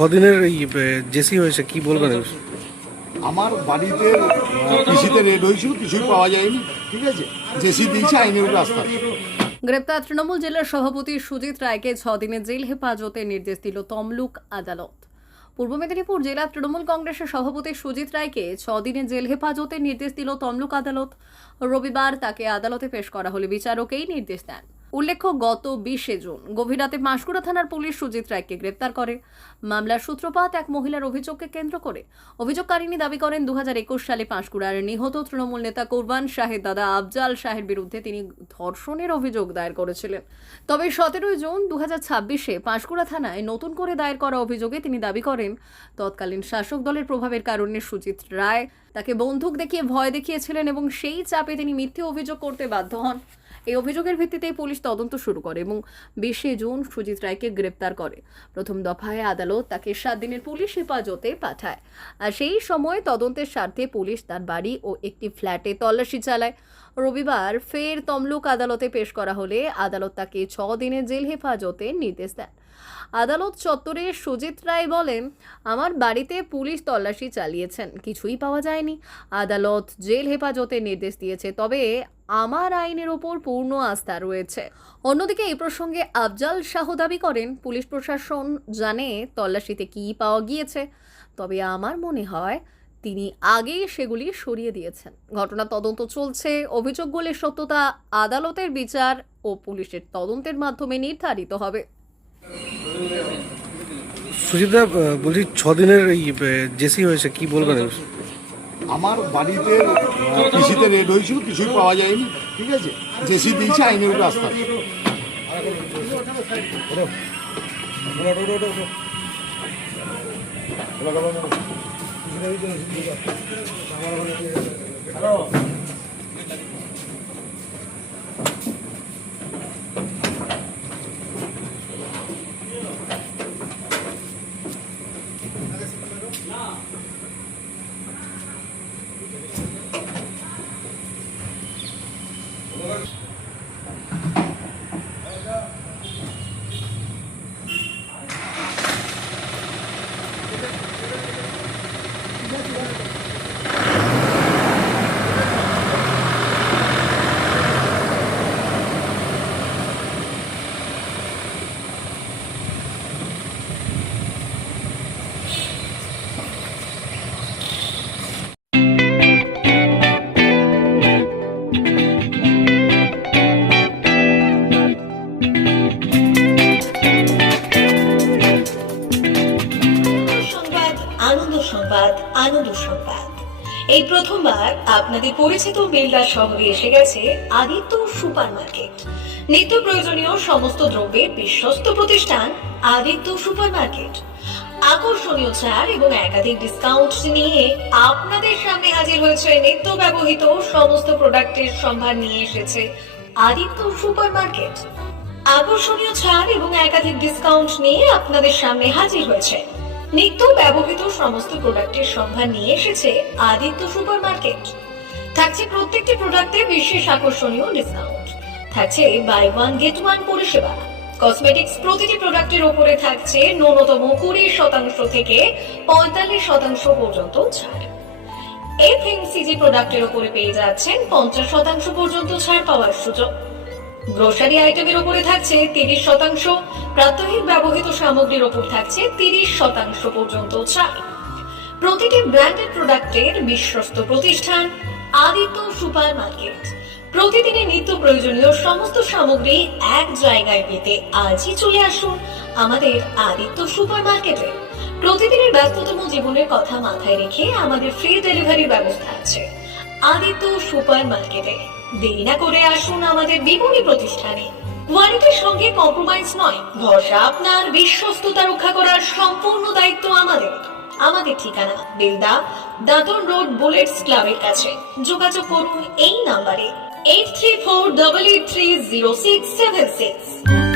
6 দিনের এই জেসি হয়েছে, কি বলবেন? আমার বাড়িতে কৃষিতে রেড হয়েছিল, কিছুই পাওয়া যায়নি। ঠিক আছে, জেসি দিয়েছে আইনের রাস্তা। গ্রেপ্তার তৃণমূল জেলার সভাপতি সুজিত রায়কে 6 দিনের জেল হেফাজতে নির্দেশ দিল তমলুক আদালত। পূর্ব মেদিনীপুর জেলা তৃণমূল কংগ্রেসের সভাপতি সুজিত রায়কে 6 দিনের জেল হেফাজতে নির্দেশ দিল তমলুক আদালত। রবিবার তাকে আদালতে পেশ করা হলে বিচারক এই নির্দেশ দেন। উল্লেখ্য, গত 20 জুন গভীর রাতে পাঁশকুড়া থানার পুলিশ সুজিত রায়কে গ্রেপ্তার করে। মামলার সূত্রপাত এক মহিলার অভিযোগকে কেন্দ্র করে। অভিযোগকারিনী দাবি করেন 2021 সালে পাঁশকুড়ার নিহত তৃণমূল নেতা কুরবান শাহের দাদা আফজাল শাহের বিরুদ্ধে তিনি ধর্ষণের অভিযোগ দায়ের করেছিলেন। তবে 17 জুন 2026-এ পাঁশকুড়া থানায় নতুন করে দায়ের করা অভিযোগে তিনি দাবি করেন তৎকালীন শাসক দলের প্রভাবের কারণে সুজিত রায় তাকে বন্দুক দেখিয়ে ভয় দেখিয়েছিলেন এবং সেই চাপে তিনি মিথ্যে অভিযোগ করতে বাধ্য হন। এই অভিযোগের ভিত্তিতেই পুলিশ তদন্ত শুরু করে এবং 20 জুন সুজিত রায়কে গ্রেপ্তার করে। প্রথম দফায় আদালত তাকে 7 দিনের পুলিশ হেফাজতে পাঠায়। আর সেই সময় তদন্তের স্বার্থে পুলিশ তার বাড়ি ও একটি ফ্ল্যাটে তল্লাশি চালায়। রবিবার ফের তমলুক আদালতে পেশ করা হলে আদালত তাকে 6 দিনের জেল হেফাজতে নির্দেশ দেন। আদালত চত্বরে সুজিত রায় বলেন, আমার বাড়িতে পুলিশ তল্লাশি চালিয়েছেন, কিছুই পাওয়া যায়নি। আদালত জেল হেফাজতে নির্দেশ দিয়েছে, তবে আমার আইনের ওপর পূর্ণ আস্থা রয়েছে। অন্যদিকে এই প্রসঙ্গে আফজাল শাহ দাবি করেন, পুলিশ প্রশাসন জানে তল্লাশিতে কী পাওয়া গিয়েছে, তবে আমার মনে হয় তিনি আগেই সেগুলি সরিয়ে দিয়েছেন। ঘটনা তদন্ত চলছে, অভিযোগগুলির সত্যতা আদালতের বিচার ও পুলিশের তদন্তের মাধ্যমে নির্ধারিত হবে। সুজিতদা, বলছি 6 দিনের এই জেসি হয়েছে, কি বলবেন? আমার বাড়িতে কৃষিতে রেড হয়েছিল, কিছুই পাওয়া যায়নি। ঠিক আছে, জেসি দিয়েছে আইনের রাস্তা। আনন্দ সংবাদ, আনন্দ সংবাদ। এই প্রথমবার আপনাদের পরিচিত বেলদা শহরে এসে গেছে আদিত্য সুপার মার্কেট। নিত্য প্রয়োজনীয় সমস্ত দ্রব্যের বিশ্বস্ত প্রতিষ্ঠান আদিত্য সুপার মার্কেট। আকর্ষণীয় ছাড় এবং একাধিক ডিসকাউন্ট নিয়ে আপনাদের সামনে হাজির হয়েছে। নিত্য ব্যবহৃত সমস্ত প্রোডাক্টের সম্ভার নিয়ে এসেছে আদিত্য সুপার মার্কেট। আকর্ষণীয় ছাড় এবং একাধিক ডিসকাউন্ট নিয়ে আপনাদের সামনে হাজির হয়েছে। নিত্য ব্যবহৃত সমস্ত প্রোডাক্টের সম্ভার নিয়ে এসেছে আদিত্য সুপার মার্কেট। থাকছে প্রত্যেকটি প্রোডাক্টে বিশেষ আকর্ষণীয় ডিসকাউন্ট, থাকছে বাই ওয়ান গেট ওয়ান পরিষেবা। কসমেটিক্স প্রতিটি প্রোডাক্টের উপরে থাকছে ন্যূনতম 20% থেকে 45% পর্যন্ত ছাড়। এফএমসিজি প্রোডাক্টের উপরে পেয়ে যাচ্ছেন 50% পর্যন্ত ছাড় পাওয়ার সুযোগ। গ্রোসারি আইটেমের উপরে থাকছে 30%, প্রাত্যহিক ব্যবহৃত সামগ্রীর উপর থাকছে 30% পর্যন্ত ছাড়। প্রতিটি ব্র্যান্ডেড প্রোডাক্টের বিশ্বস্ত প্রতিষ্ঠান আদিত্য সুপার মার্কেট। প্রতিদিনের নিত্য প্রয়োজনীয় সমস্ত সামগ্রী এক জায়গায় পেতে আজই চলে আসুন আমাদের আদিত্য সুপার মার্কেটে। প্রতিদিনের ব্যস্ততম জীবনের কথা মাথায় রেখে আমাদের ফ্রি ডেলিভারির ব্যবস্থা আছে আদিত্য সুপার মার্কেটে। দেরি না করে আসুন আমাদের বিপণী প্রতিষ্ঠানে। কোয়ালিটির সঙ্গে কম্প্রোমাইজ নয়, ভরসা আপনার, বিশ্বস্ততা রক্ষা করার সম্পূর্ণ দায়িত্ব আমাদের। আমাদের ঠিকানা বেলদা, দাদন রোড, বুলেটস ক্লাবের কাছে। যোগাযোগ করুন এই নাম্বারে 8348830676।